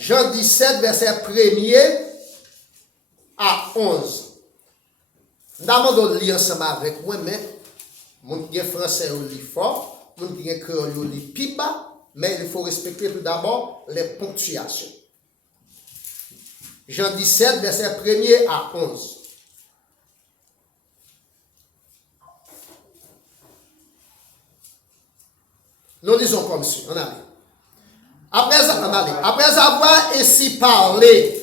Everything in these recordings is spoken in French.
Jean 17, verset 1er à 11. Nous avons lire ensemble avec moi, mais mon qui est français au lit fort, mon qui est créole au lit piba, mais il faut respecter tout d'abord les ponctuations. Jean 17, verset 1er à 11. Nous lisons comme suit. On arrive. Après avoir ainsi parlé,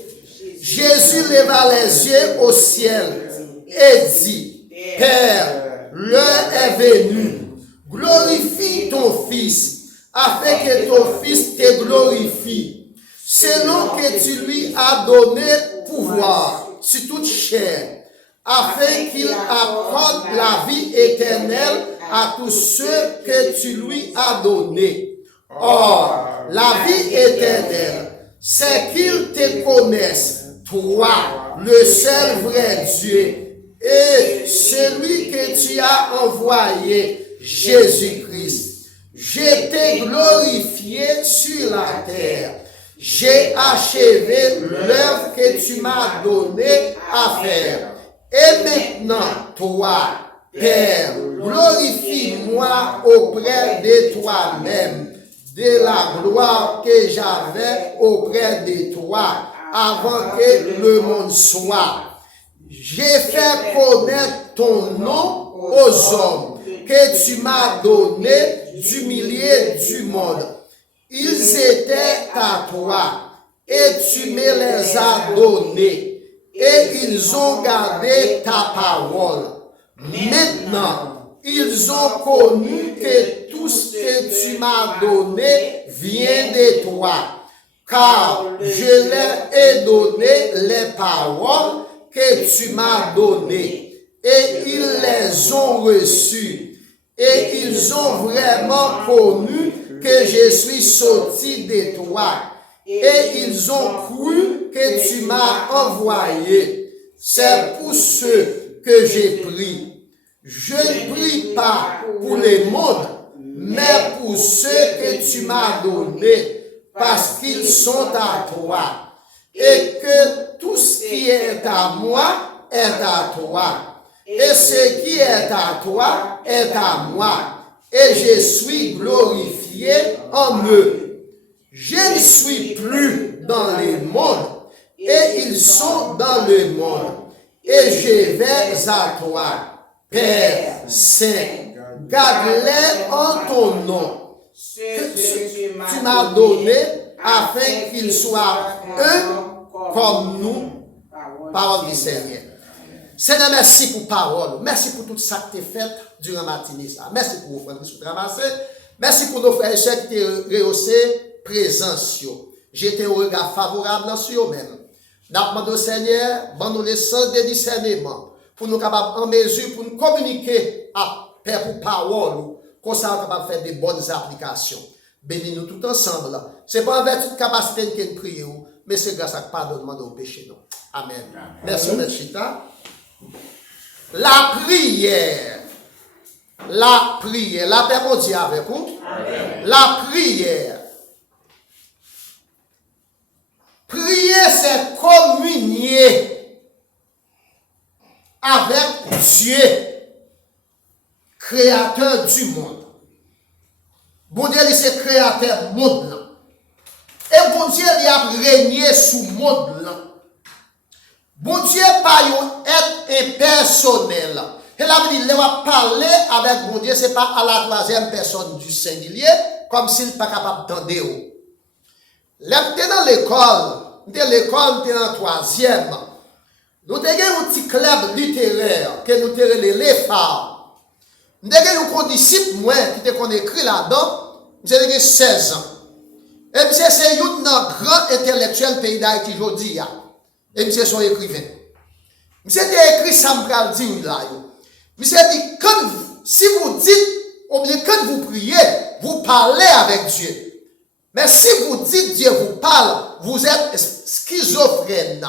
Jésus leva les yeux au ciel et dit, Père, l'heure est venue, glorifie ton Fils, afin que ton Fils te glorifie, selon que tu lui as donné pouvoir sur toute chair, afin qu'il accorde la vie éternelle à tous ceux que tu lui as donnés. Or, la vie éternelle, c'est qu'ils te connaissent, toi, le seul vrai Dieu, et celui que tu as envoyé, Jésus-Christ. Je t'ai glorifié sur la terre. J'ai achevé l'œuvre que tu m'as donnée à faire. Et maintenant, toi, Père, glorifie-moi auprès de toi-même, de la gloire que j'avais auprès de toi avant que le monde soit. J'ai fait connaître ton nom aux hommes que tu m'as donné du milieu du monde. Ils étaient à toi et tu me les as donnés et ils ont gardé ta parole. Maintenant, ils ont connu que tout ce que tu m'as donné vient de toi, car je leur ai donné les paroles que tu m'as données, et ils les ont reçues, et ils ont vraiment connu que je suis sorti de toi, et ils ont cru que tu m'as envoyé. C'est pour ceux que j'ai pris. Je ne prie pas pour le monde, mais pour ceux que tu m'as donnés, parce qu'ils sont à toi, et que tout ce qui est à moi est à toi, et ce qui est à toi est à moi, et je suis glorifié en eux. Je ne suis plus dans le monde, et ils sont dans le monde, et je vais à toi. Père Saint, garde-les en ton nom, que tu m'as donné, afin qu'ils soient un comme nous, parole du Seigneur. Seigneur, merci pour parole. Merci pour tout ça que tu as fait durant la matinée. Merci pour vos frères qui sont ramassés. Merci pour nos frères et sœurs qui ont rehaussé présence. J'étais au regard favorable dans ce même. Nous demandons au Seigneur, bon le sens de discernement, pour nous capables en mesure, pour nous communiquer à Père pour parole, qu'on soit capable de faire des bonnes applications. Bénis-nous tout ensemble. Ce n'est pas en vertu de capacité que nous prions, mais c'est grâce à pardonnement de nos péchés. Amen. Merci, M. Chita. La prière. La prière. La paix, mon Dieu, avec vous. Amen. La prière. Prier, c'est communier avec Dieu, créateur du monde. Bon Dieu, c'est créateur du monde. Et bon Dieu, il a régné sous le monde. Bon Dieu, pas un être impersonnel. Et là, il va parler avec bon Dieu, ce n'est pas à la troisième personne du singulier, comme s'il n'est pas capable d'entendre. Là, dans l'école, t'es en troisième. Nous avons un petit club littéraire que nous avons les phares. Nous avons un disciple qui te écrit là-dedans, nous avons 16 ans. Et puis c'est un grand intellectuel pays d'Haïti aujourd'hui. Et puis c'est son écrivain. Monsieur a écrit ça me dit là. Monsieur dit, si vous dites, ou bien quand vous priez, vous parlez avec Dieu. Mais si vous dites Dieu vous parle, vous êtes schizophrène.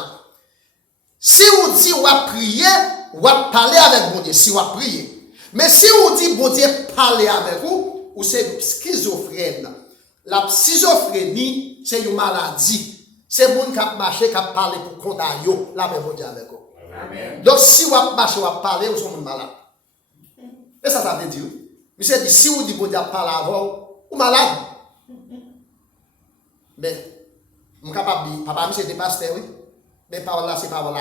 Si vous dites vous priez, vous parlez avec mon Dieu, si vous priez. Mais si vous dites bon Dieu parler avec vous c'est schizophrène. La schizophrénie, c'est une maladie. c'est moun qui a marché, qui a parlé pour condamner, la paix bon Dieu avec vous. Donc si vous avez marché, vous avez parlé, vous êtes malade. Et ça veut dire, monsieur dit, si vous dites bon Dieu parle avant, vous êtes malade. Mais, je suis capable de dire, papa, monsieur était pasteur, oui. Mais parole là, c'est parole là.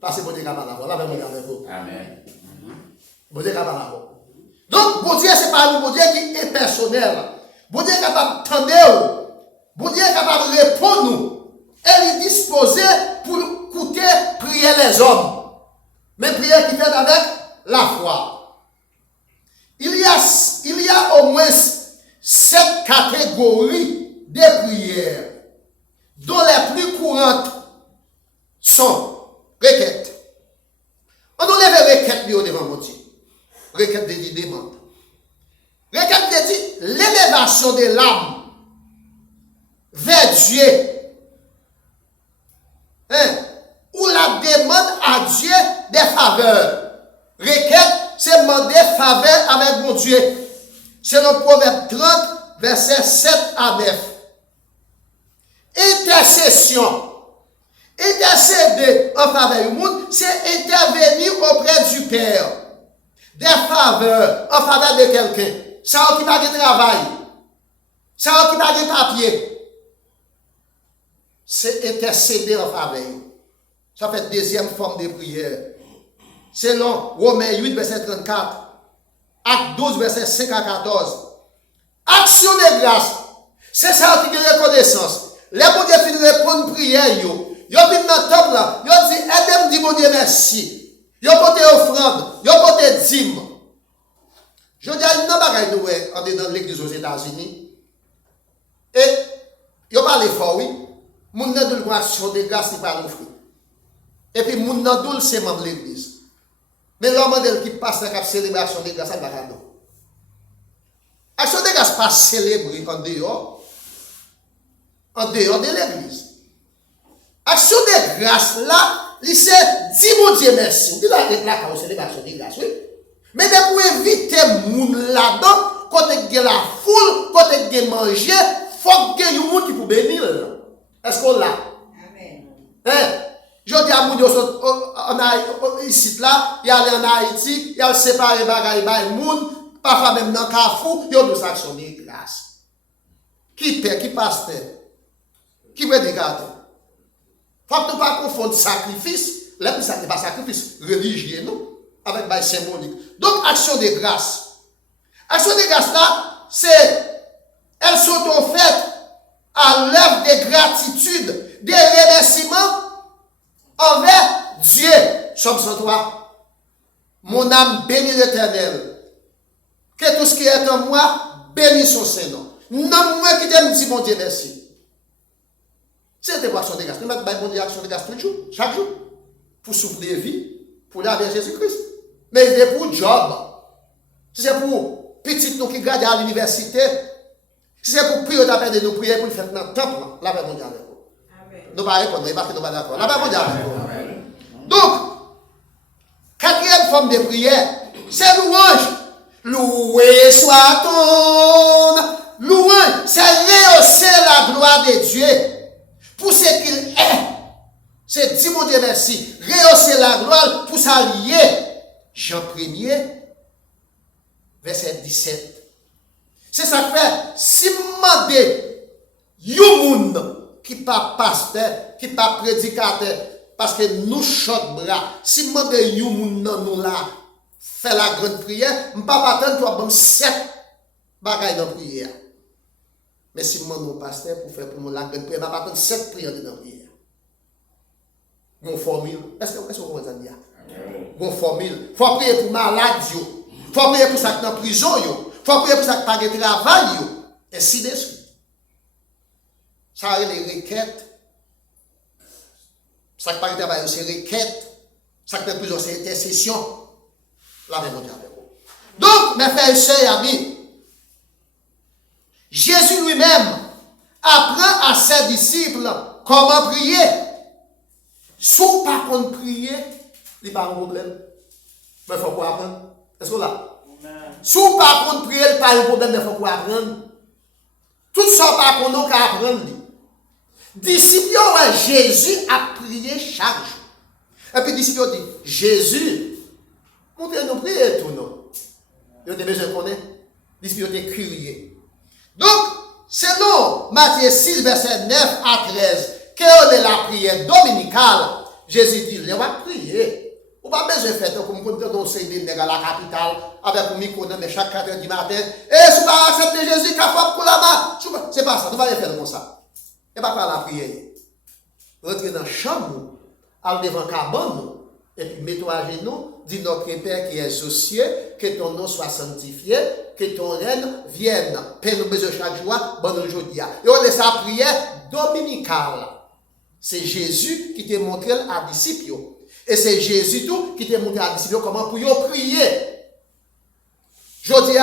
Parce que bon Dieu capable d'avoir, la paix bon Dieu avec vous. Amen. Bon Dieu capable d'avoir. Donc, bon Dieu, ce n'est pas un bon Dieu qui est personnel. Bon Dieu est capable d'entendre. Bon Dieu est capable de répondre nous. Elle est disposée pour écouter, prier les hommes. Mais prier qui fait avec la foi. Il y a au moins 7 catégories de prières, dont les plus courantes sont requêtes. On enlève requêtes devant mon Dieu. Requête de demande. Requête de l'élévation de l'âme vers Dieu. Ou la demande à Dieu des faveurs. Requête, c'est demander faveur avec mon Dieu. C'est le Proverbe 30, verset 7 à 9. Intercession. Intercéder en faveur du monde, c'est intervenir auprès du Père. Des faveurs en faveur de quelqu'un. Ça qui n'a pas de travail. Ça qui n'a pas de papier. C'est intercéder en faveur. Ça fait deuxième forme de prière. Selon Romains 8, verset 34. Acte 12, verset 5 à 14. Action de grâce. C'est ça qui est reconnaissance. Les bon Dieu finissent de répondre prière. Yo viennent dans le temple là. Yo dit, aidez-moi, dit bon Dieu merci. Yo porté offrande. Yo porté dîme. Je dis à une bagaille nous dans l'église aux États-Unis. Et yo parle fort, oui. Moun nan doul action de grâce qui parle offrir. Et puis moun nan doul c'est membre de l'église. Mais l'homme qui passe dans la célébration de grâce, ça va cadeau. Action de grâce pas célébrée en dehors de l'église. Action de grâce là, c'est dis mon Dieu merci. Vous dites la célébration de grâce, oui. Mais pour éviter moun là-dedans, quand il y a la foule, quand il y a manger, il faut qu'il y ait un monde qui peut bénir. Est-ce qu'on l'a? Amen. Je dis à mon ici là, il y a en Haïti, il y a séparé bagaille by moun, parfois même dans Carrefour, il y a deux actions de grâce. Qui père, qui pasteur, qui prédicateur. Faut que nous pas confondre sacrifice, là puis ça n'est pas sacrifice religieux non, avec bail symbolique. Donc action de grâce. Action de grâce là, elles sont offertes à l'œuvre de gratitude, de remerciement envers Dieu. Somme 103. Mon âme bénit l'Éternel. Que tout ce qui est en moi bénit son Saint-Nom. Non, moi qui t'aime dit mon Dieu merci. C'est des actions de grâce. Nous mettons bon Dieu action de grâce tous les jours, chaque jour. Pour souffler vie, pour la vers Jésus-Christ. Mais c'est pour job. Si c'est pour petit nous qui gardent à l'université, si c'est pour prier, d'après de nous prier pour le faire dans le temple, la paix mondiale avec vous. Nous ne pas répondre, parce que nous ne pas d'accord. La paix mondiale avec vous. Donc, quatrième forme de prière, c'est louange. Loué soit ton louange, c'est rehausser la gloire de Dieu pour ce qu'il est. C'est dire mon Dieu merci. Rehausser la gloire pour s'allier. Jean 1er, verset 17. C'est ça que fait, si demandez yon qui pas pasteur, qui pas prédicateur, parce que nous chante bras, si demandez yon nous là, fait la grande prière, je ne pas attendre toi bon 7 bagailles dans la prière. Mais si demandez au pasteur pour faire pour nous la grande prière, je ne pas attendre 7 prières dans la prière. Mon formule, est-ce que vous comprenez ça? Mon formule, il faut prier pour malade, il faut prier pour ça qui est en prison, il faut prier pour ça qui n'a pas de travail, ainsi de suite. Ça a les requêtes. Ça qui n'a pas de travail, c'est requêtes. Ça qui n'a pas de prison, c'est intercession. La même mondiale. Donc, mes frères et sœurs, amis, Jésus lui-même apprend à ses disciples comment prier. Si vous ne pouvez pas prier, il n'y a pas de problème. Mais il faut quoi apprendre? Est-ce que là? Si vous ne pouvez pas prier, il n'y a pas de problème, mais il faut quoi apprendre? Tout ça, par contre, nous apprendre. Disciples, Jésus a prié chaque jour. Et puis, disciples dit, Jésus, montrez-nous prier tout, non? Vous avez besoin de connaître. Disciples ont crié. Donc, selon Matthieu 6, verset 9 à 13, quelle est la prière dominicale? Jésus dit, on va prier. On va besoin de faire comme quand on s'est dit à la capitale, avec un micro, mais chaque 4 heures du matin, et si on va accepter Jésus, capable pour la main. C'est pas ça, on va le faire comme ça. Et pas la prière. Rentrez dans la chambre, allez devant la cabane, et puis mettez-vous à genoux, dis notre Père qui est aux cieux, que ton nom soit sanctifié, que ton règne vienne. Père nous besoin chaque jour, bonne aujourd'hui. Et on laisse la prière dominicale. C'est Jésus qui t'a montré à disciples. Et c'est Jésus tout qui t'a montré à disciples comment pour prier. Je dis,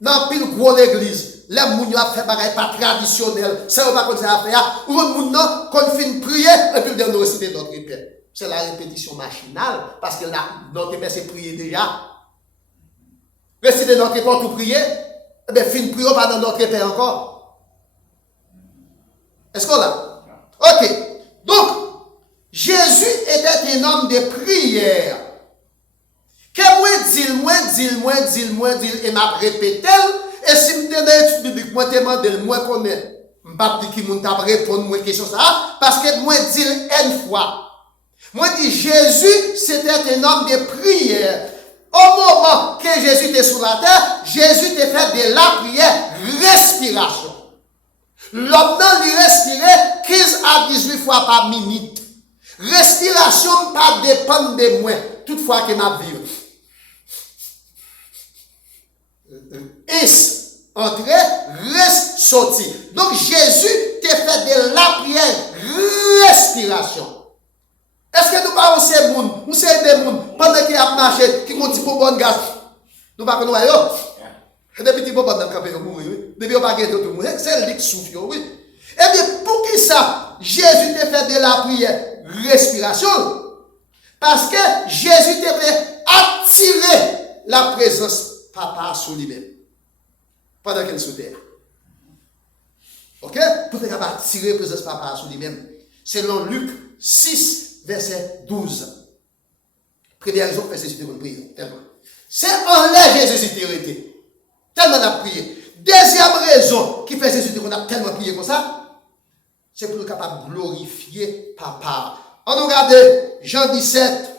dans pile gros l'église, les gens qui fait des pas traditionnels, ça va pas comme ça à faire, ou les gens qui fin prier, et puis ils nous réciter notre Père. C'est la répétition machinale, parce que notre Père c'est prier déjà. Réciter notre Père pour prier, et bien fin prier pas dans notre Père encore. Est-ce qu'on l'a? Ok. Donc, Jésus était un homme de prière. Que moi dis, et m'a répété, et si me donne une étude biblique, moi demande, moi connais, m'pas dire qui moun t'a répondre moi question ça, parce que moi dis une fois. Moi dis Jésus, c'était un homme de prière. Au moment que Jésus était sur la terre, Jésus t'a fait de la prière, respiration. L'homme lui respirait 15 à 18 fois par minute. Respiration pas dépend de moi, toutefois que ma vie. Est entré, reste sorti. Donc Jésus t'a fait de la prière, respiration. Est-ce que nous parlons ces gens, nous sommes des gens, pendant qu'il a marché, qui continue pour bon gaz, nous parlons de nous, depuis que nous avons campé, depuis que nous avons mourir, c'est lui qui souffle, oui. Eh bien, pour qui ça, Jésus t'a fait de la prière, respiration? Parce que Jésus t'a fait attirer la présence papa sur lui-même. Pendant qu'il est sous terre. Ok? Pour faire attirer la présence papa sur lui-même. Selon Luc 6, verset 12. Première raison, fait ceci pour prier. C'est en l'air Jésus s'est arrêté. Tellement on a prié. Deuxième raison qui fait ceci qu'on a tellement prié comme ça, c'est pour être capable de glorifier papa. On regarde Jean 17,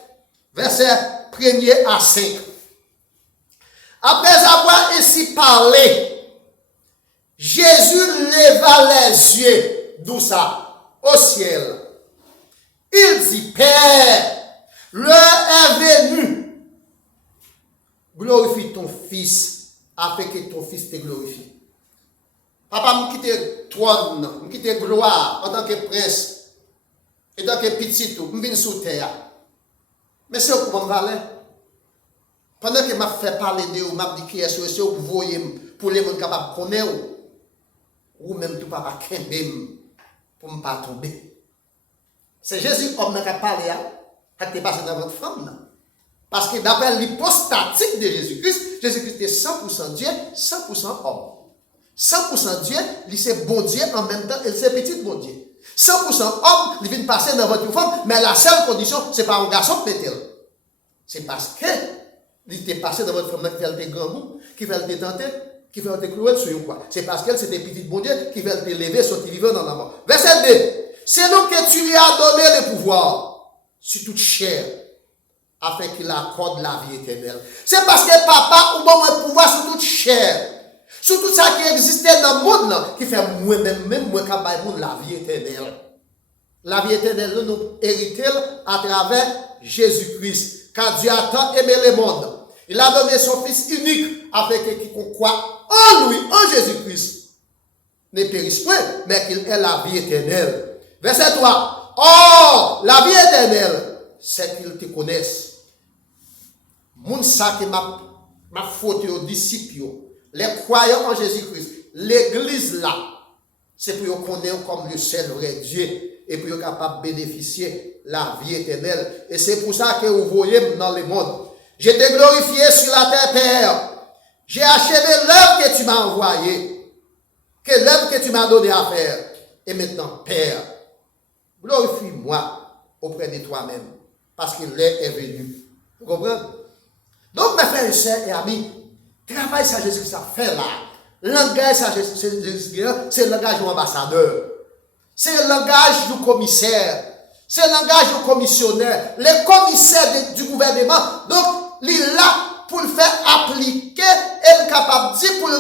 verset 1er à 5. Après avoir ainsi parlé, Jésus leva les yeux, d'où ça, au ciel. Il dit, Père, l'heure est venue. Glorifie ton fils, afin que ton fils te glorifie. Papa me quitte trône, me quitte gloire en tant que prince, et tant que petit tout, me viens sous terre. Mais c'est au comment valer. Pendant que m'a fait parler de vous, m'a dit qui est ce que vous voyez pour les gens capables de connaître ou même tout papa kembem pour ne pas tomber. C'est Jésus homme qui a parlé quand il est passé dans votre femme. Parce que d'après l'hypostatique de Jésus-Christ, Jésus-Christ est 100% Dieu, 100% homme. 100% Dieu, il c'est bon Dieu en même temps, il c'est petit bon Dieu. 100% homme, il vient passer dans votre femme, mais la seule condition, c'est pas un garçon qui est c'est parce que il était passé dans votre femme qui fait le grand goût, qui fait le tenter, qui fait le clouer sur quoi. C'est parce qu'elle c'était petit bon Dieu qui fait le lever, sortir vivant dans la mort. Verset 2. C'est donc que tu lui as donné le pouvoir sur toute chair, afin qu'il accorde la vie éternelle. C'est parce que papa ou bon un pouvoir sur toute chair, sur tout ça qui existait dans le monde là, qui fait moi-même moi capable pour la vie éternelle. La vie éternelle nous héritons à travers Jésus-Christ. Car Dieu a tant aimé le monde. Il a donné son Fils unique afin que quiconque croit en lui, en Jésus-Christ, ne périsse point, mais qu'il ait la vie éternelle. Verset 3. Or, la vie éternelle, c'est qu'ils te connaissent. Moun sa qui m'a faute aux disciples, les croyants en Jésus-Christ, l'église là, c'est pour qu'on connaître comme le seul vrai Dieu et pour être capable de bénéficier la vie éternelle. Et c'est pour ça que vous voyez dans le monde. Je t'ai glorifié sur la terre, Père. J'ai achevé l'œuvre que tu m'as envoyée, que l'œuvre que tu m'as donné à faire. Et maintenant, Père, glorifie-moi auprès de toi-même, parce que l'heure est venue. Vous comprenez? Donc, mes frères et sœurs et amis, travail ça Jésus ça fait là. Langage ça Jésus, c'est le langage de l'ambassadeur. C'est le langage du commissaire. C'est le langage du commissionnaire. Les commissaires du gouvernement, donc, il est là pour le faire appliquer et le capable de dire pour le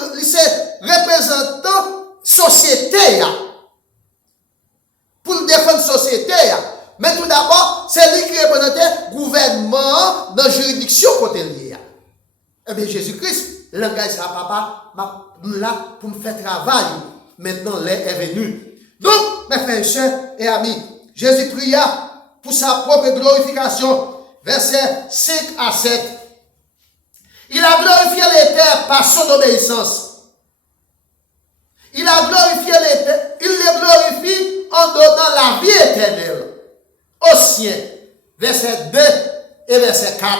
représentant société. Pour le défendre société. Mais tout d'abord, c'est lui qui représente le gouvernement dans la juridiction côté lié. Eh bien, Jésus-Christ, le langage ça, papa, là pour me faire travail. Maintenant, l'heure est venue. Donc, mes frères et sœurs et amis, Jésus pria pour sa propre glorification. Versets 5 à 7. Il a glorifié les pères par son obéissance. Il a glorifié les pères. Il les glorifie en donnant la vie éternelle aux siens. Verset 2 et verset 4.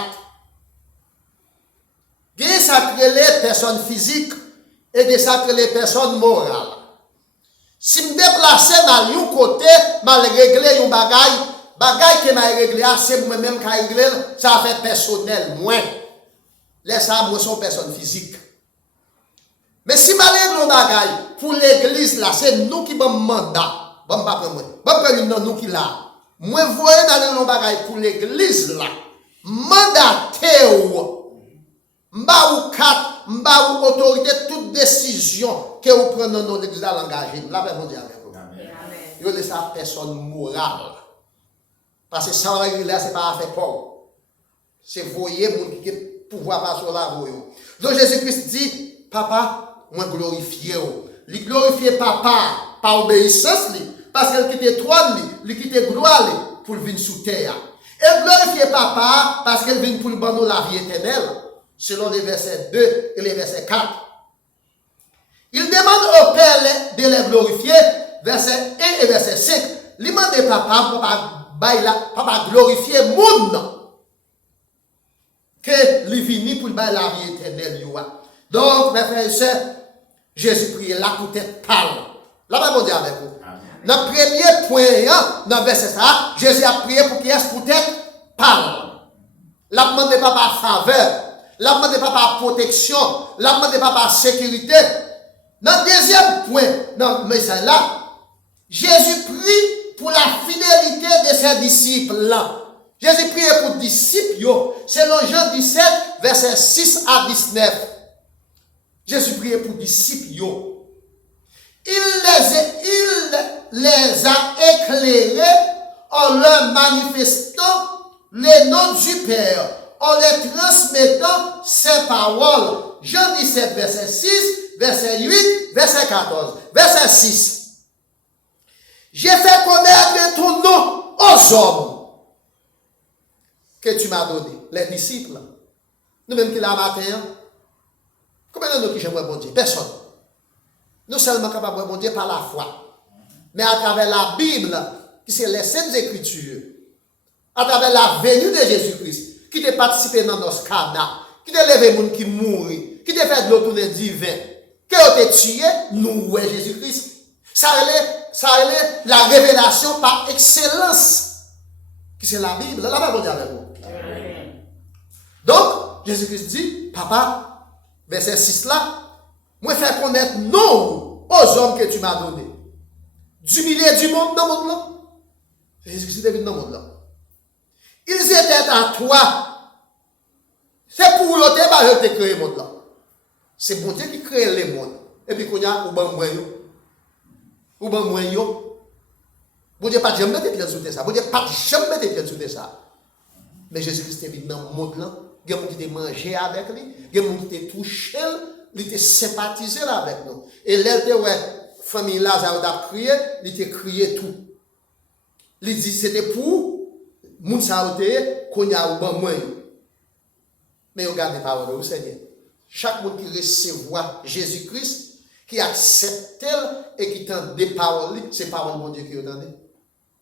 Il y a sacré les personnes physiques et des sacré les personnes morales. Si je me déplace dans un côté, je régler un bagage que je réglé, c'est moi-même qui réglé, ça fait personnel, moins. Laisse ça, moi, sont personnes physiques. Mais si je règle un bagage pour l'église, là, c'est nous qui avons mandat. Bon, pas pour moi. Bon, pas nous qui là. Moi, vous voyez dans un bagage pour l'église, là. Mandaté ou. Mba ou quatre, mba ou autorité, toute décision que vous prenez dans l'église à l'engager. La paix mondiale avec vous. Vous laissez ça personne morale. Parce que sans règle là, ce n'est pas affaire pauvre. C'est voyer mon qui pouvoir pas sur la voie. Donc Jésus-Christ dit, papa, moi glorifier. Il glorifier papa par obéissance, parce qu'il quitte trône, il quitte gloire pour venir sous terre. Et glorifier papa parce qu'il vient pour le donner la vie éternelle. Selon les versets 2 et les versets 4. Il demande au Père de les glorifier, verset 1 et verset 5. Il demande papa glorifier monde que il vini pour la vie éternelle. Donc, mes frères et sœurs, Jésus prie là pour être parle. La Bible dit avec vous. Dans le premier point, dans le verset ça, Jésus a prié pour qu'il y ait pour être parle. La demande pas par faveur. La demande pas par protection, la demande pas par sécurité. Dans le deuxième point, dans le message là, Jésus prie pour la fidélité de ses disciples là. Jésus prie pour les disciples, selon Jean 17, versets 6 à 19. Jésus prie pour les disciples. Il les a éclairés en leur manifestant les noms du Père, en les transmettant ses paroles. Jean 17, verset 6, verset 8, verset 14, verset 6. J'ai fait connaître ton nom aux hommes que tu m'as donné, les disciples. Nous-mêmes qui l'avons matin, combien de nous qui j'aiment bon Dieu? Personne. Nous seulement capables de bon Dieu par la foi. Mais à travers la Bible, qui c'est les Saintes Écritures, à travers la venue de Jésus-Christ, qui t'a participé dans nos scandales, qui t'a levé les gens qui mourent, qui t'a fait de l'eau tourner divin, qui t'a tué, nous, ouais, Jésus-Christ. Ça est la révélation par excellence, qui c'est la Bible. La Bible dit avec vous. Donc, Jésus-Christ dit, papa, verset 6 là, moi faire connaître non aux hommes que tu m'as donné. Du milieu du monde dans le monde là. Jésus-Christ est venu dans le monde là. Ils étaient à toi. C'est pour eux que tu créé le monde là. C'est bon Dieu qui crée le monde. Et puis, quand il y a un moyen, ou ben moyen, bon Dieu pas jamais mettre pieds sur ça. Bon Dieu pas jamais mettre pieds sur ça. Mais Jésus-Christ est venu dans le monde là. Il y a des gens qui ont mangé avec lui. Il y a des gens qui ont touché, il a sympathisé avec nous. Et là, ouais, famille Lazare a crié, il a crié tout. Il dit c'était pour moun sa qu'on a au bon moyen. Mais regardez pas au Seigneur. Chaque monde qui recevoir Jésus-Christ, qui accepte et qui tente des paroles, c'est paroles de Dieu qui entendent.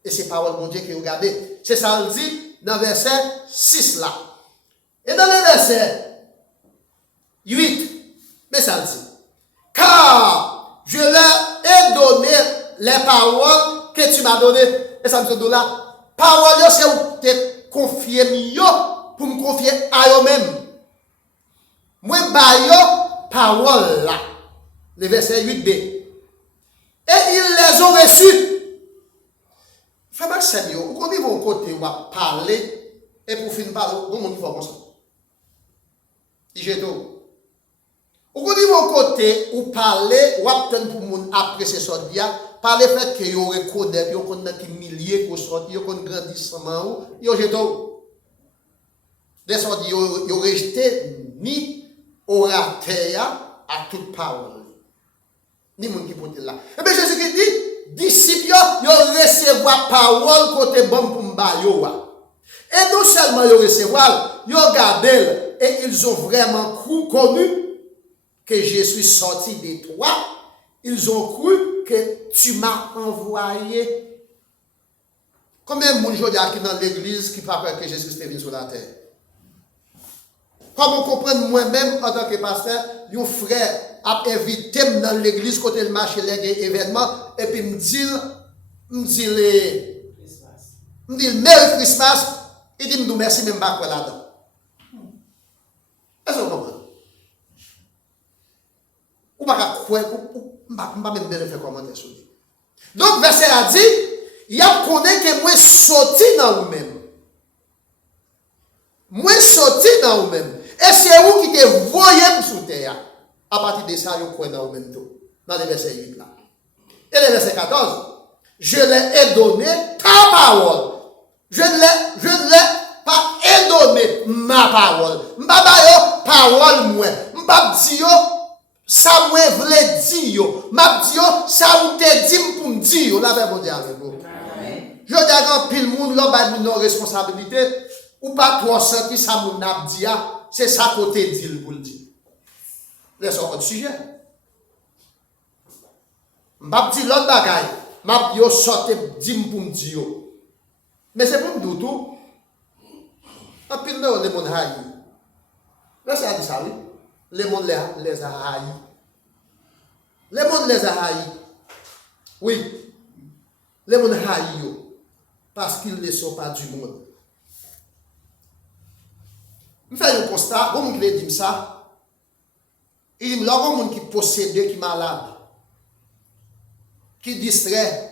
Et c'est paroles de Dieu qui regardent. C'est ça on dit dans le verset 6 là. Et dans le verset 8, mais ça dit, car je leur ai donné les parole que tu m'as donnée. Et ça me dit là, parole, c'est où tu confié mieux pour me confier à eux-mêmes. Moi, je parole là. Le verset 8b. Et ils les ont reçus. Frère Maxime, vous connaissez mon côté où va parler et pour finir par le monde qui va comme ça. Il jette tout. Vous connaissez mon côté où parler ou attendre pour mon après ce sortir, parler fait que vous reconnaissez, vous connaissez qui milliers qui sortent, vous connaissez grandissement, vous jette tout. Des sorties, vous rejetez ni orateur à toute parole. Ni monde qui peut là. Et bien Jésus qui dit, disciples, ils recevoir parole côté bon pour m'bayo. Et non seulement ils recevoir, ils regardent et ils ont vraiment connu que je suis sorti de toi. Ils ont cru que tu m'as envoyé. Combien de monde aujourd'hui qui dans l'église qui pas peur que Jésus est venu sur la terre? Comment comprendre moi-même en tant que pasteur, un frère a invité dans l'église côté le marché les événements et puis me dit Merry Christmas, il dit me merci même pas quoi là-dedans. Est-ce que vous comprenez? Ou pas croire ou pas même bien faire commentaire sur lui. Donc verset a dit, il y a connaît que moi sorti dans vous-même. Moi sorti dans vous-même. Et c'est vous qui te voyez sous terre. À partir de ça, vous croyez dans vous-même tout. Dans le verset 8 là. Et le verset 14. Je leur ai donné ta parole. Je ne l'ai pas donné ma parole. M'ba parole moi. M'ba dire ça moi vle dire. M'ba dire ça ou te dit pour me dire. La verbe dire avec vous. Je dis à pile monde là ba une responsabilité ou pas trop senti ça mon n'a dit. C'est ça côté dit pour le dire. Laissons autre sujet. M'pa dit l'autre bagaille. M'a yo sorti dim pour me dire. Mais c'est pour me dire tout. En pile là les monde haï. Là ça dit ça oui. Les monde les a haï. Les monde les a haï. Oui. Les monde haï yo parce qu'ils ne sont pas du monde. Je fais un constat, bon monde qui dit ça. Il dit là un monde qui possède qui est malade. Qui distrait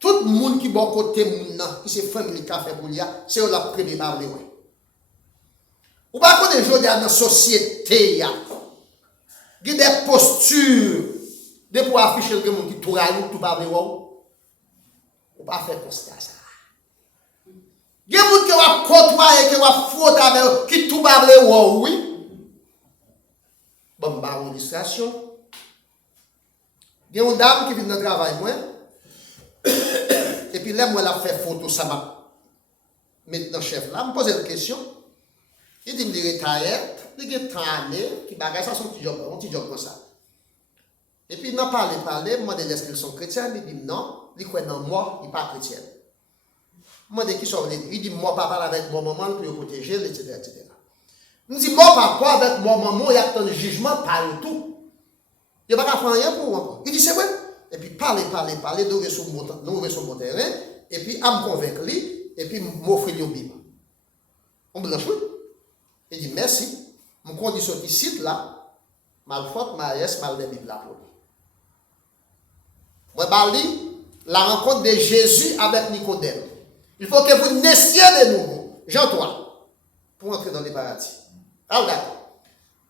tout le monde qui bon côté moun qui se famille qui fait pour lui, c'est la première parler ouais. Ou pas connait jodi dans société ya. Qui des postures de pour afficher le monde qui tout raillou tout parler ou pas faire constat ça. Il y a des gens qui va côtoyer, qui va frotter avec, qui tout parler oui. Bon, bah, illustration. Il y a une dame qui vient dans le travail, moi. Et puis là, moi, elle a fait photo, ça m'a. Maintenant, chef là, me pose une question. Il dit, il est retired, il est tanné, qui bagaille ça, son petit job comme ça. Et puis, il m'a parlé, moi, de est-ce qu'ils sont chrétiens, il dit non, il croit dans moi, il n'est pas chrétien. Moi, de qui sont les il dit, moi, papa avec mon maman pour le protéger, etc. etc. Il dit, moi, papa avec mon maman, il y a un jugement partout. Il n'y a pas qu'à faire rien pour moi. Il dit, c'est vrai. Et puis, parler, d'ouvrir sur mon terrain, et puis, à me convaincre, et puis, m'offrir une Bible. On me lâche. Il dit, merci. Mon condition ici, là, mal faute, mal yes, mal de Bible là pour lui. Moi, je la rencontre de Jésus avec Nicodème. Il faut que vous naissiez de nouveau. Jean 3. Pour entrer dans le paradis. Ah, d'accord.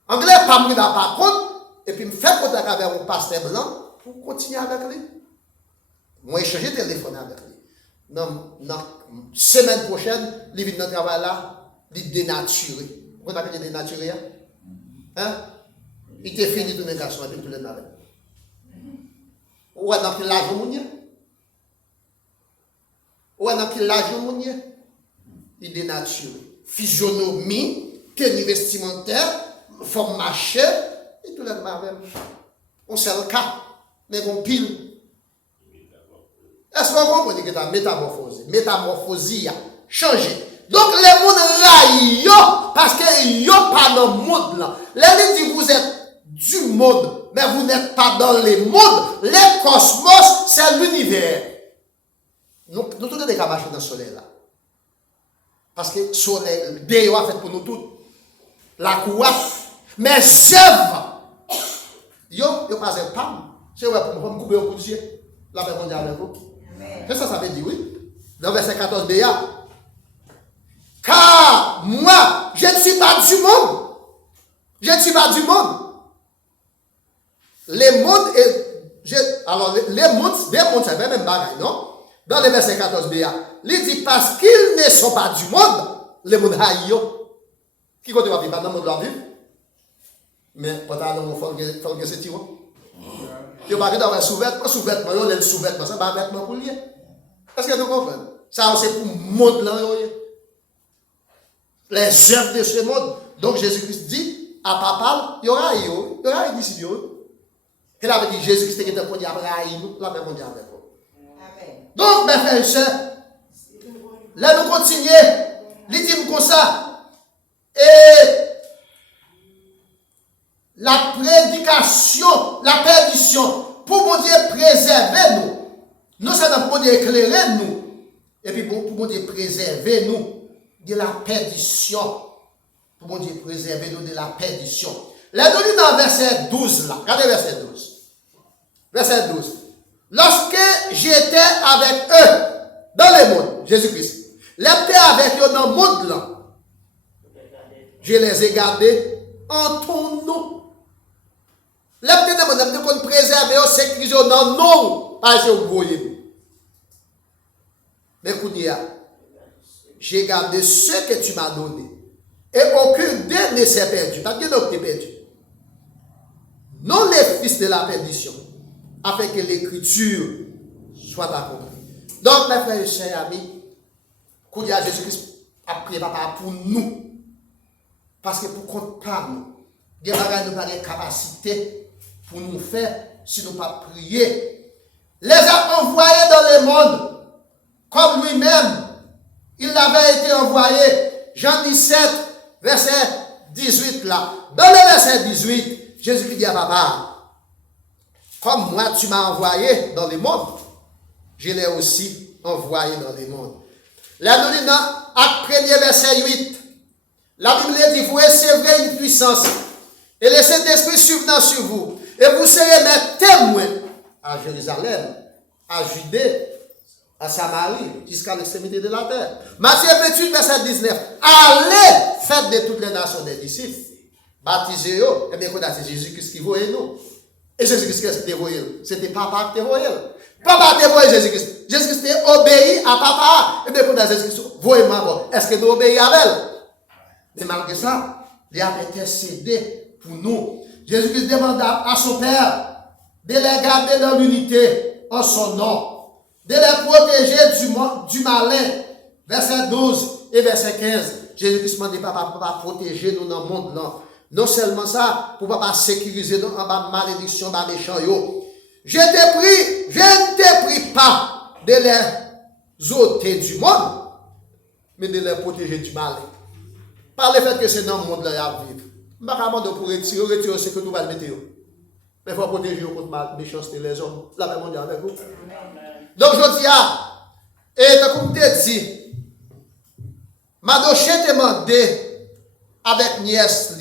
Anglais, pas mis dans par contre. Et puis, me faire contact avec un pasteur blanc pour continuer avec lui. Moi, échanger le téléphone avec lui. Dans la semaine prochaine, il vient dans le travail là, il dénaturé. Vous connaissez le dénaturé? Hein? Il était fini de négation et puis tout le monde. Ou dans quel âge vous avez? Ou dans quel âge vous avez? Il dénaturé. Physionomie, tenue vestimentaire, forme marché. Et tout le monde. On sait le cas, mais on pile. Est-ce qu'on comprend que la métamorphose a changé? Donc les mondes raillent parce que yo pas dans le monde là. Les dit vous êtes du monde. mais vous n'êtes pas dans les mondes. Les cosmos, c'est l'univers. Nous tous sommes des marcher dans le soleil là. Parce que le soleil, Dieu a fait pour nous tous. La coiffe. Mes œuvres. Yo pas un pam. C'est vrai pour me couper au coup de Dieu. La paix mondiale avec vous. C'est ça veut dire, oui. Dans verset 14 B. Car moi, je ne suis pas du monde. Je ne suis pas du monde. Les mondes, alors les mondes, c'est même bagaille, non? Dans le verset 14 B, il dit parce qu'ils ne sont pas du monde, les mondes haïs. Qui compte pas vivre dans le monde de la vie? Mais pendant le faut que c'est tirant. Je ne vais pas avoir un sous-vêtement, il y a un sous-vêtement, ça va un vêtement pour lier. Est-ce que vous comprenez? Ça, c'est pour le monde là. Les œuvres de ce monde. Donc Jésus-Christ dit à papa, il y aura ici. Et là, il dit Jésus-Christ était pour dire après nous, la même mondiale avec vous. Donc, mes frères et sœurs, là nous continuons, il dit comme ça, et la prédication, la perdition, pour mon Dieu préserver nous, non seulement pour Dieu éclairer nous, et puis pour mon Dieu préserver nous de la perdition. Pour mon Dieu préserver nous de la perdition. Là, nous lisons dans verset 12 là. Regardez verset 12. Verset 12. Lorsque j'étais avec eux dans le monde, Jésus-Christ, j'étais avec eux dans le monde là, je les ai gardés en ton nom. J'étais dans le monde, pour préserver, sécuriser dans le nom, pas que vous voyez. Mais Kounia, j'ai gardé ce que tu m'as donné. Et aucun d'eux ne s'est perdu. Pas que d'autres perdu. Non les fils de la perdition, afin que l'écriture soit accomplie. Donc, mes frères et chers amis, Kounia Jésus-Christ a prié papa pour nous. Parce que pour qu'on parle, il y a une capacité pour nous faire si nous ne pas prier. Les a envoyés dans le monde, comme lui-même, il avait été envoyé. Jean 17, verset 18 là. Dans le verset 18, Jésus dit à papa, comme moi tu m'as envoyé dans le monde, je l'ai aussi envoyé dans le monde. Là nous lisons dans Acte 1er verset 8. La Bible dit, vous recevrez une puissance et le Saint-Esprit survenant sur vous. Et vous serez mes témoins à Jérusalem, à Judée, à Samarie, jusqu'à l'extrémité de la terre. Matthieu 28, verset 19. Allez, faites de toutes les nations des disciples. Baptisez-eux. Et bien, c'est Jésus-Christ qui voyait nous. Et Jésus-Christ, qu'est-ce qu'il voyait? C'était papa qui voyait. Papa qui voyait Jésus-Christ. Jésus-Christ obéit à papa. Et bien, quand Jésus-Christ, voyez-moi, est-ce que nous obéissons à elle? Mais malgré ça, il a intercédé pour nous. Jésus-Christ demanda à son Père de les garder dans l'unité en son nom, de les protéger du malin. Verset 12 et verset 15. Jésus-Christ m'a dit, papa, protéger nous dans le monde. Non seulement ça, pour papa sécuriser nous en bas malédiction, bas méchant. Je ne t'ai pris pas de les ôter du monde, mais de les protéger du malin. Par le fait que c'est dans le monde là à vivre. Je ne vais pas pour retirer ce que nous allons mettre. Mais il faut protéger contre la méchanceté des hommes. La même monde avec vous. Donc je dis, et comme tu dis, Madoché te demandé avec nièce,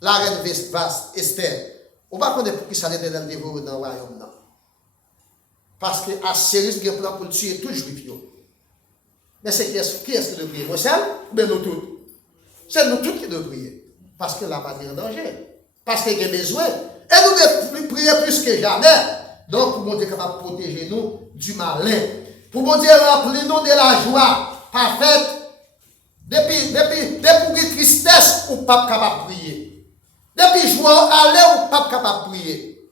la reine Vespase, Esther. On ne va pas connaître pour qui ça allait dans le dévouement dans le royaume. Parce que Assyrie qui prend pour tuer tout juif. Mais c'est qui est-ce qui doit prier? Moi seul ou bien nous tous? C'est nous tous qui devons prier. Parce que la patrie est en danger. Parce qu'il y a besoin. Et nous devons prier plus que jamais. Donc, pour mon Dieu capable de protéger nous du malin. Pour mon Dieu remplir nous de la joie parfaite. Depuis pour tristesse, ou pas capable de prier. Depuis joie, aller ou pas capable de prier.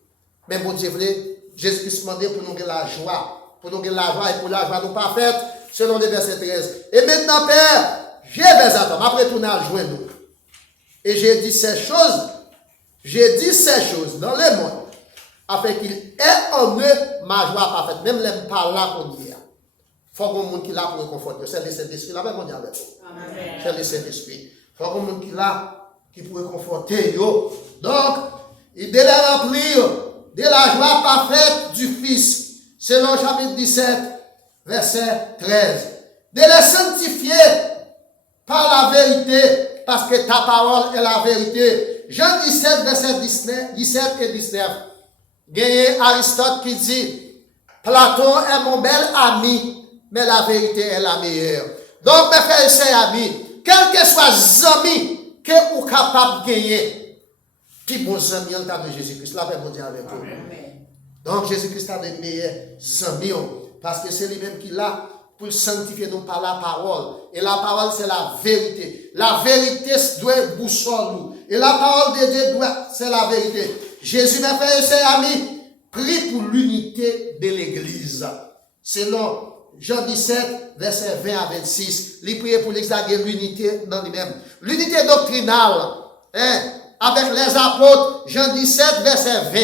Mais mon Dieu voulait, Jésus-Christ demandait pour nous la joie. Pour nous la joie et pour la joie nous parfaite. Selon le verset 13. Et maintenant, Père, j'ai besoin d'attendre. Après tout, on a joué nous. Et j'ai dit ces choses dans le monde, afin qu'il ait en eux ma joie parfaite. Même les pas là qu'on dit. Il faut que monde qui là pour réconforter. C'est le Saint-Esprit là, même on dit avec vous. C'est le Saint-Esprit. Il faut que monde qui là qui pour réconforter. Donc, et de les remplir de la joie parfaite du Fils, selon chapitre 17, verset 13. De les sanctifier par la vérité, parce que ta parole est la vérité. Jean 17, verset 17 et 19. Gagné Aristote qui dit, Platon est mon bel ami, mais la vérité est la meilleure. Donc, mes frères et sœurs amis, quel que soit les amis que vous êtes capable de gagner, puis bon amis, en temps de Jésus-Christ, la paix mon Dieu avec vous. Donc, Jésus-Christ a des meilleurs amis, parce que c'est lui-même qui l'a pour sanctifier nous par la parole. Et la parole, c'est la vérité. La vérité doit être boussole nous. Et la parole de Dieu c'est la vérité. Jésus, mes frères et sœurs amis, prie pour l'unité de l'Église. Selon Jean 17, verset 20 à 26, il prie pour l'exagérer l'unité dans lui-même. L'unité doctrinale, avec les apôtres, Jean 17, verset 20.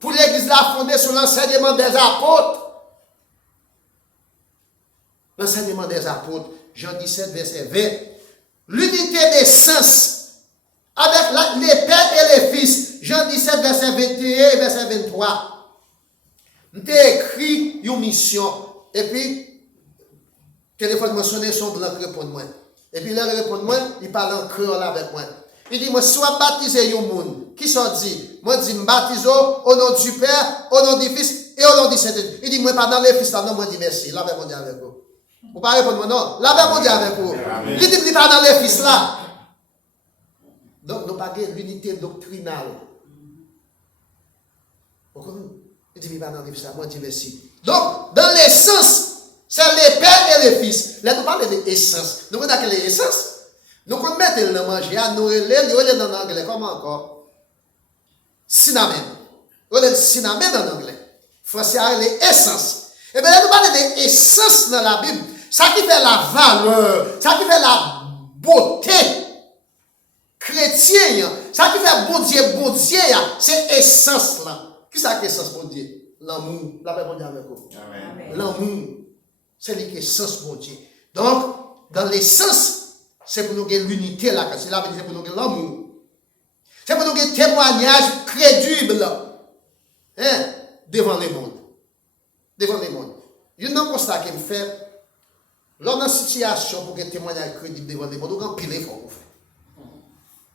Pour l'Église la fondée sur l'enseignement des apôtres. L'enseignement des apôtres, Jean 17, verset 20. L'unité des sens, avec les pères et les fils, Jean 17, verset 21 et verset 23. Nous avons écrit une mission. Et puis, téléphone m'a sonné, son blanc répond moi. Et puis, là, il répond moi, il parle en créole avec moi. Il dit, moi, soit baptisé un monde. Qui s'en dit? Moi, je dis, baptise au nom du Père, au nom du Fils et au nom du Saint-Esprit. Il dit, moi, pas dans les fils là, non, moi, je dis merci. Là, ben, mon Dieu avec vous. Vous ne pouvez pas répondre, moi, non. Là, ben, mon Dieu avec vous. Il dit, il pas dans les fils là. Donc, nous pas l'unité doctrinale. Il dit, il pas dans les fils là, moi, je dis merci. Donc, dans l'essence, c'est les pères et les fils. Là, nous parlons de l'essence. Nous voyons quelle est l'essence? Nous qu'on mette le manger, nous relève dans l'anglais, comment encore? Cinnamon. On a le cinnamon en anglais. Français a l'essence. Et bien là, nous parlons de l'essence dans la Bible. Ça qui fait la valeur, ça qui fait la beauté chrétienne, ça qui fait bon Dieu, c'est essence là. Qui c'est l'essence bon Dieu? L'amour. La paix bon Dieu avec vous. L'amour. C'est l'essence bon Dieu. Donc, dans l'essence, c'est pour nous gagner l'unité là, c'est pour nous gagner l'amour. C'est pour nous gagner témoignage crédible devant le monde. Devant le monde. Il y a un constat qui me fait, lors d'une situation pour gagner témoignage crédible devant le monde, on a pile effort.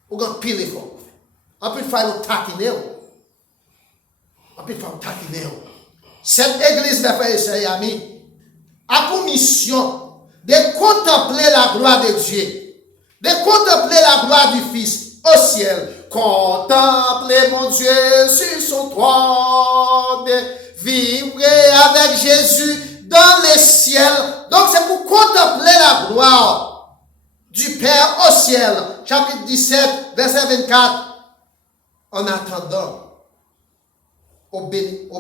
On a pile effort. On peut faire le taquiner. On peut faire le taquiner. Cette église, mes frères et sœurs amis, a pour mission de contempler la gloire de Dieu, de contempler la gloire du Fils au ciel. Contemplez mon Dieu sur son trône, vivrez avec Jésus dans les ciels. Donc c'est pour contempler la gloire du Père au ciel. Chapitre 17, verset 24. En attendant au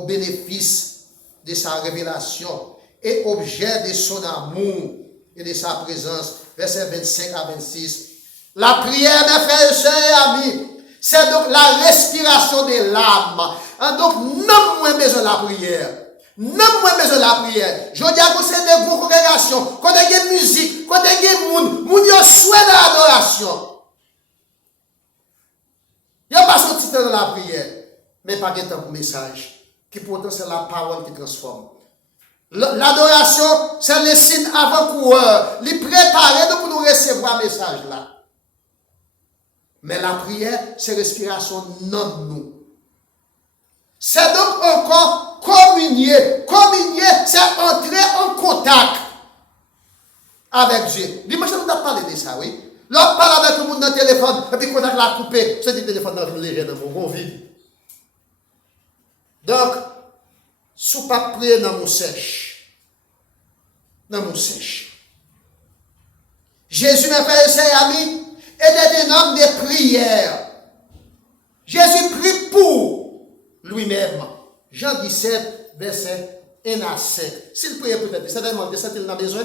bénéfice de sa révélation et objet de son amour et de sa présence. Verset 25 à 26. La prière, mes frères et sœurs amis, c'est donc la respiration de l'âme. Donc, non moins besoin de la prière. Non moins besoin de la prière. Je dis à vous, c'est des gros congrégations, quand il y a musique, quand il y a monde, il y a souhait de l'adoration. Il n'y a pas son titre dans la prière, mais pas de temps pour message, qui pourtant c'est la parole qui transforme. L'adoration, c'est le signe avant-coureur. Les préparer pour nous recevoir le message là. Mais la prière, c'est respiration non nous. C'est donc encore communier. Communier, c'est entrer en contact avec Dieu. Dimanche, nous avons parlé de ça, oui. L'autre parle avec le monde dans le téléphone, et puis le contact l'a coupé. C'est le téléphone dans le léger, dans mon vide. Donc, si vous ne pas prier dans mon sèche, Jésus, mes frères et sœurs amis, était un homme de prière. Jésus prie pour lui-même. Jean 17, verset 1 à 7. S'il priait peut-être, certainement, de ça il en a besoin.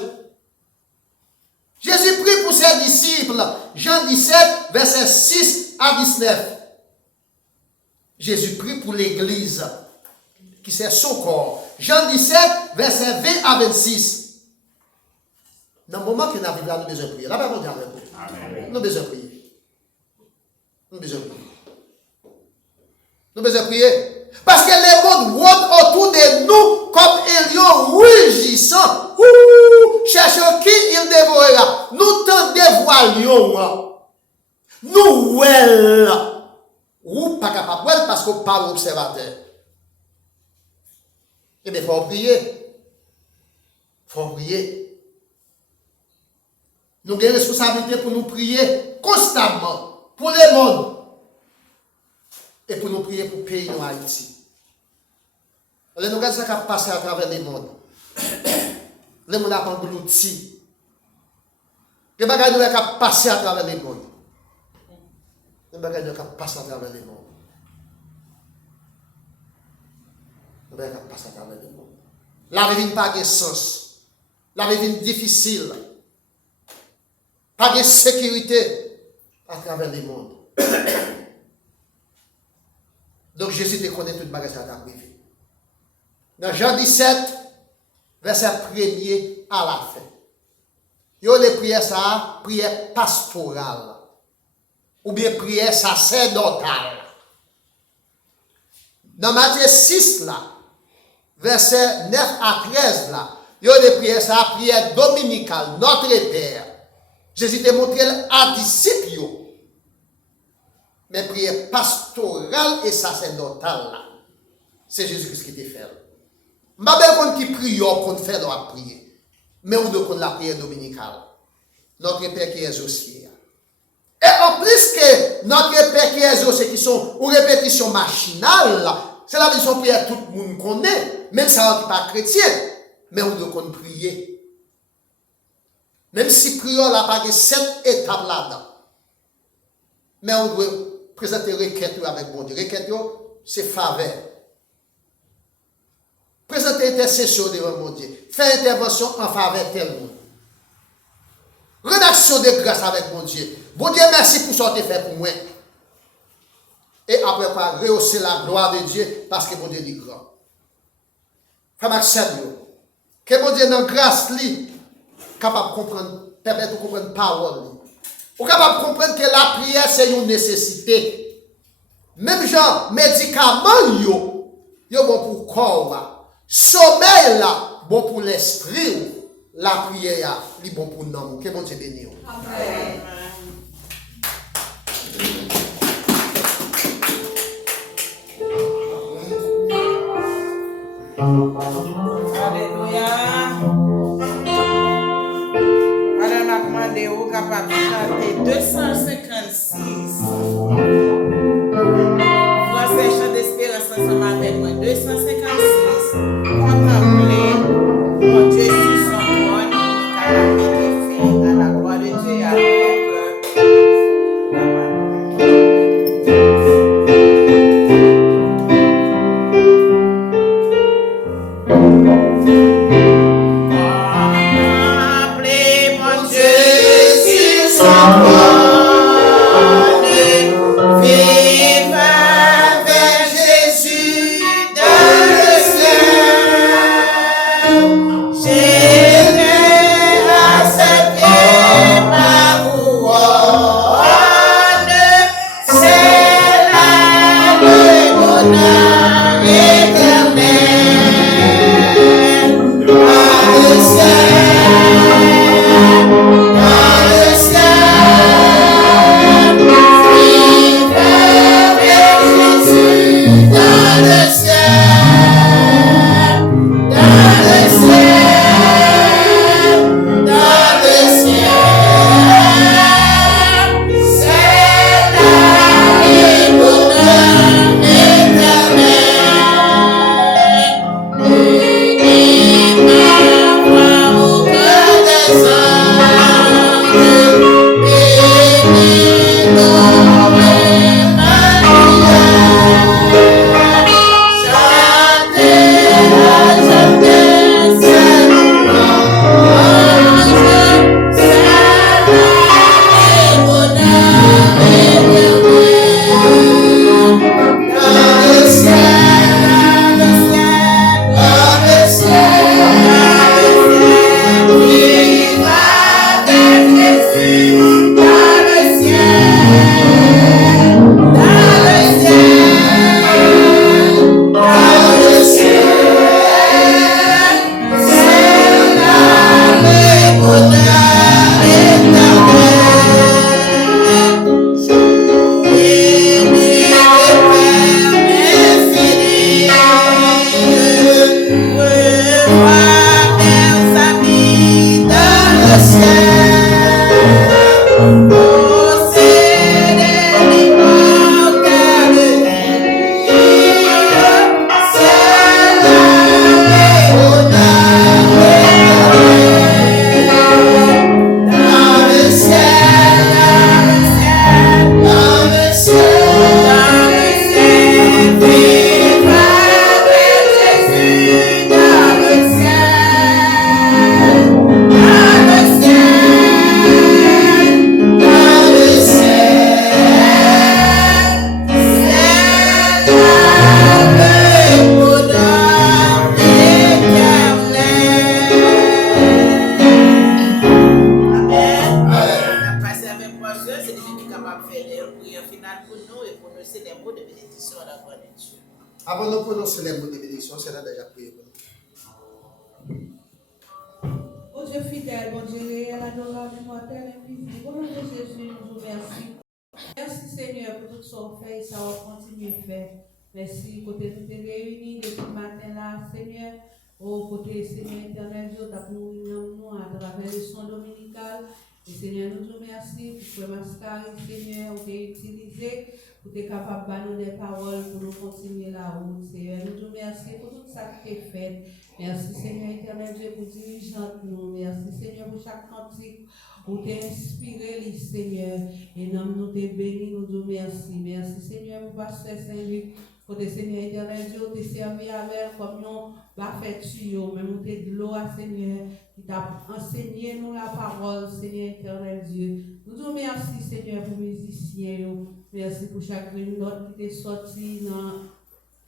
Jésus prie pour ses disciples. Jean 17, verset 6 à 19. Jésus prie pour l'église, qui c'est son corps. Jean 17, verset 20 à 26. Dans le moment que nous avons besoin de prier, là, nous avons besoin de prier. Nous avons besoin de prier. Nous avons besoin de prier. Nous devons prier. Parce que les mondes rôdent autour de nous comme un lion rugissant. Cherchons qui il dévorera. Nous tendez voir lion. Nous well. Ou pas capable parce qu'on parle observateur. Eh bien, il faut prier. Il faut prier. Nous avons une responsabilité pour nous prier constamment pour le monde. Et pour nous prier pour le pays de Haïti. Nous regardons ce qui a passé à travers le monde. Le monde a englouti. Les bagages qui ont passé à travers le monde. Les bagages qui ont passé à travers le monde. Les bagages qui ont passé à travers le monde. La vie n'a pas de sens. La vie est difficile. Pas de sécurité à travers le monde. Donc Jésus te connaît toute bagage à ta privé. Dans Jean 17, verset 1er à la fin. Yo les prières ça, prière pastorale. Ou bien prière sacerdotale. Dans Matthieu 6 là, verset 9 à 13 là, yo les prières ça, prière dominicale, notre Père. Jésus te montré à disciples. Mais prière pastorale et sacerdotale, c'est Jésus-Christ qui te fait. Je ne sais pas qui prie qu'on fait la prière. Mais on doit la prière dominicale. Notre Père qui est exaucé. Et en plus que notre Père qui est exaucé, qui sont une répétition machinale, c'est la version prière que tout le monde connaît. Même ça qui n'est pas chrétien. Mais on doit prier. Même si prière n'a pas 7 étapes là-dedans. Mais on doit présenter requête avec bon Dieu. Requête, c'est faveur. Présenter intercession devant mon Dieu. Faire intervention en faveur de tel monde. Rédaction de grâce avec mon Dieu. Bon Dieu, merci pour ce que tu fait pour moi. Et après, quoi, rehausser la gloire de Dieu parce que mon Dieu est grand. Frère Maxime, que mon Dieu, dans grâce, capable de comprendre, permettre de comprendre la parole. Ou capable de comprendre que la prière, c'est une nécessité. Même genre, médicaments, yo bon pour le corps. Sommeil là, bon pour l'esprit. La prière, li bon pour nous. Que bon Dieu bénisse. Amen. Alléluia. Alors, on a demandé au capable de chanter 256. Français chant d'espérance ensemble avec moi. 256. Contempler mon Dieu sur son trône, car la vie est faite à la gloire de Dieu et à Contemplez mon Dieu sur son trône, vive avec Jésus dans le ciel. J'élève à ses pieds ma couronne, c'est là le bonheur éternel. Dans le ciel, vive avec Jésus dans le ciel, dans le ciel, dans le ciel, c'est là le bonheur éternel. Avant de prononcer les mots de bénédiction, c'est là déjà prié pour nous. Ô Dieu fidèle, bon Dieu réel, adorable, immortel, invisible, au nom de Jésus, nous vous remercions. Merci Seigneur pour tout ce qu'on fait et ça va continuer à faire. Merci pour nous réunis depuis ce matin là, Seigneur. Au côté Seigneur éternel, Dieu, tu nous à travers le son dominical. Et Seigneur, nous te remercions pour le mascara, Seigneur, pour utiliser, pour être capable de nous des paroles, pour nous continuer la route, Seigneur. Nous te remercions pour tout ça qui est fait. Merci Seigneur éternel, Dieu, pour dirigeante nous. Merci Seigneur pour chaque cantique, pour t'inspirer, Seigneur. Et nous te bénis, nous te remercions. Merci Seigneur pour Pasteur Saint-Luc. Pour te Seigneur éternel, Dieu, te servi avec comme nous, va faire tuyau, même où t'es de l'eau, Seigneur, qui t'a enseigné nous la parole, Seigneur éternel Dieu. Nous te remercions, Seigneur, pour les musiciens. Merci pour chaque note qui t'est sortie dans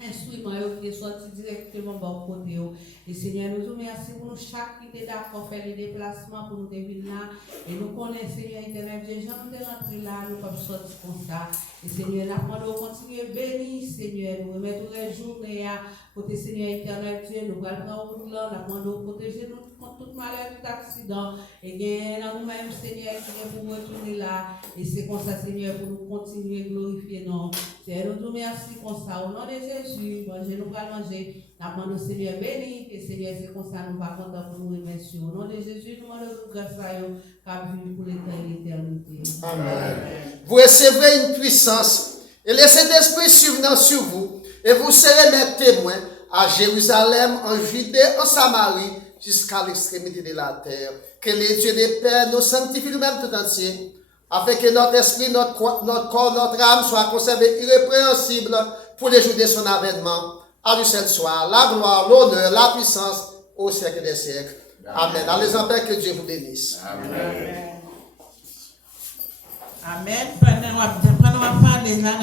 instrument qui est sorti directement par côté. Et Seigneur, nous te remercions pour nous chaque qui est d'accord faire les déplacements pour nous venir là. Et nous connaissons, Seigneur éternel Dieu, jamais de rentrer là, nous comme sortir comme ça. Et Seigneur, nous allons continuer à bénir, Seigneur, nous remettons les journées pour te Seigneur éternel Dieu, nous allons prendre route là, nous allons protéger nous contre tout malheur, tout accident. Et bien, nous-mêmes, Seigneur, qui pour retourner là. Et c'est comme ça, Seigneur, pour nous continuer à glorifier nous. Seigneur, nous te remercions comme ça. Au nom de Jésus, manger, nous allons manger. Nous demandons, Seigneur, béni. Et Seigneur, c'est comme ça, nous va content pour nous remercier. Au nom de Jésus, nous demandons grâce à eux, car vivre pour l'éternité. Amen. Vous recevrez une puissance et laissez l'Esprit survenant sur vous. Et vous serez mes témoins à Jérusalem, en Judée, en Samarie, jusqu'à l'extrémité de la terre. Que les dieux des pères nous sanctifient nous-mêmes tout entier, afin que notre esprit, notre corps, notre âme soient conservés irrépréhensibles pour les jours de son avènement. À lui seul soit la gloire, l'honneur, la puissance au siècle des siècles. Amen. Allez en paix, que Dieu vous bénisse. Amen. Amen. Pendant qu'on va parler là.